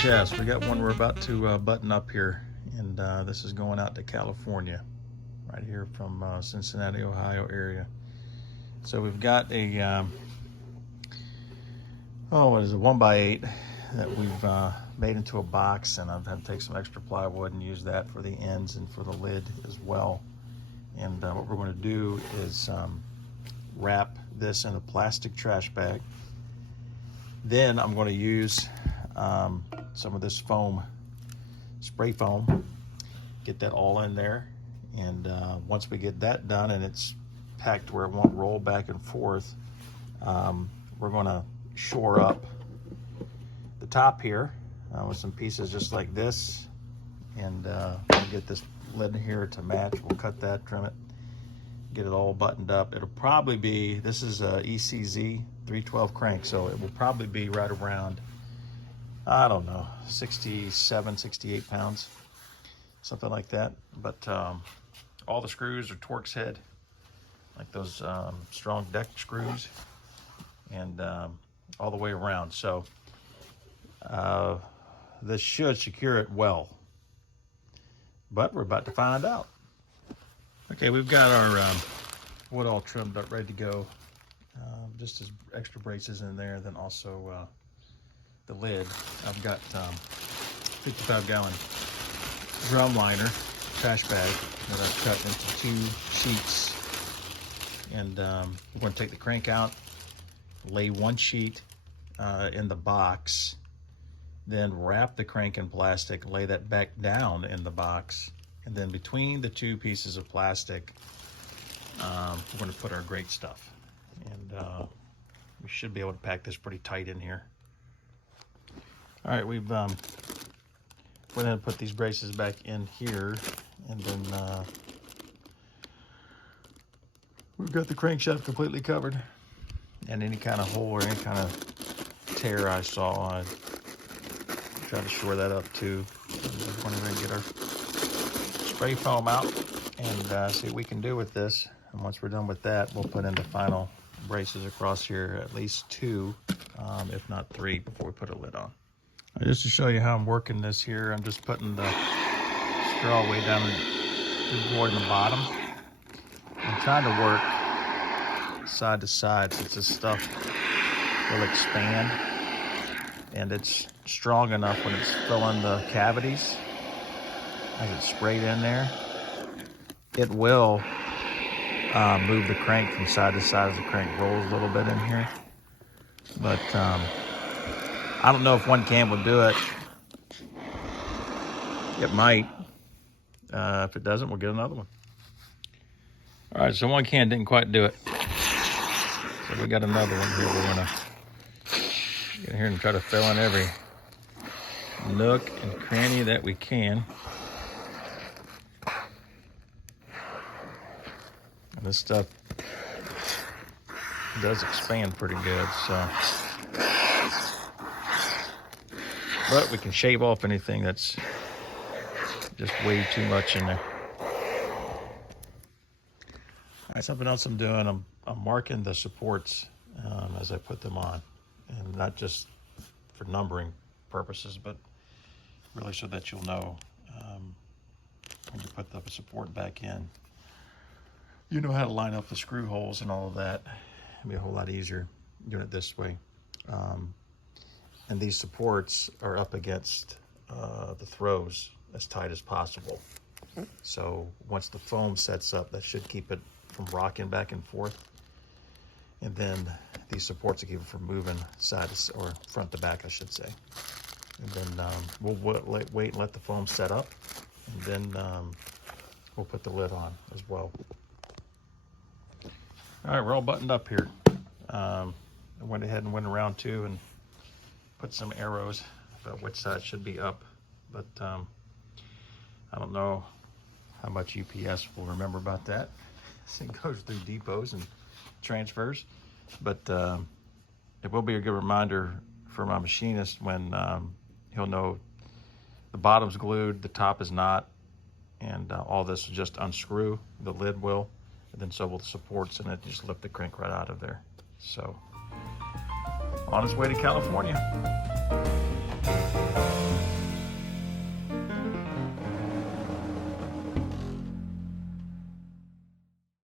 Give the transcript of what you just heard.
crankshafts. We got one we're about to button up here, and this is going out to California, right here from Cincinnati, Ohio area. So we've got a what is it, 1x8 that we've made into a box, and I've had to take some extra plywood and use that for the ends and for the lid as well. And what we're going to do is wrap this in a plastic trash bag. Then I'm going to use some of this foam, spray foam, get that all in there. And once we get that done and it's packed where it won't roll back and forth, we're going to shore up the top here with some pieces just like this. And we'll get this lid here to match. We'll cut that, trim it, get it all buttoned up. It'll probably be, this is a ECZ 312 crank, so it will probably be right around, I don't know, 67, 68 pounds, something like that. But all the screws are Torx head, like those strong deck screws, and all the way around. So this should secure it well, but we're about to find out. Okay, we've got our wood all trimmed up, ready to go. Just as extra braces in there, then also the lid. I've got 55-gallon drum liner trash bag that I've cut into 2 sheets, and we're going to take the crank out, lay 1 sheet in the box, then wrap the crank in plastic, lay that back down in the box, and then between the 2 pieces of plastic, we're going to put our great stuff. And we should be able to pack this pretty tight in here. All right, we've went ahead and put these braces back in here, and then we've got the crankshaft completely covered, and any kind of hole or any kind of tear I saw, I try to shore that up too. We're going to get our spray foam out and see what we can do with this. And once we're done with that, we'll put in the final braces across here, at least 2, if not 3, before we put a lid on. Just to show you how I'm working this here, I'm just putting the straw way down the board in the bottom. I'm trying to work side to side, since this stuff will expand, and it's strong enough when it's filling the cavities as it's sprayed in there. It will move the crank from side to side as the crank rolls a little bit in here. But I don't know if 1 can will do it. It might. If it doesn't, we'll get another one. All right, so 1 can didn't quite do it. So we got another one here. We're gonna get in here and try to fill in every nook and cranny that we can. And this stuff does expand pretty good, so. But we can shave off anything that's just way too much in there. All right, something else I'm doing, I'm marking the supports as I put them on, and not just for numbering purposes, but really so that you'll know when you put the support back in, you know how to line up the screw holes and all of that. It'll be a whole lot easier doing it this way. And these supports are up against the throws as tight as possible. So once the foam sets up, that should keep it from rocking back and forth. And then these supports will keep it from moving side to, or front to back, I should say. And then we'll wait and let the foam set up, and then we'll put the lid on as well. All right, we're all buttoned up here. I went ahead and went around too and put some arrows about which side should be up, but I don't know how much UPS will remember about that. It goes through depots and transfers, but it will be a good reminder for my machinist when he'll know the bottom's glued, the top is not, and all this will just unscrew, the lid will, and then so will the supports, and it just lift the crank right out of there. So on its way to California.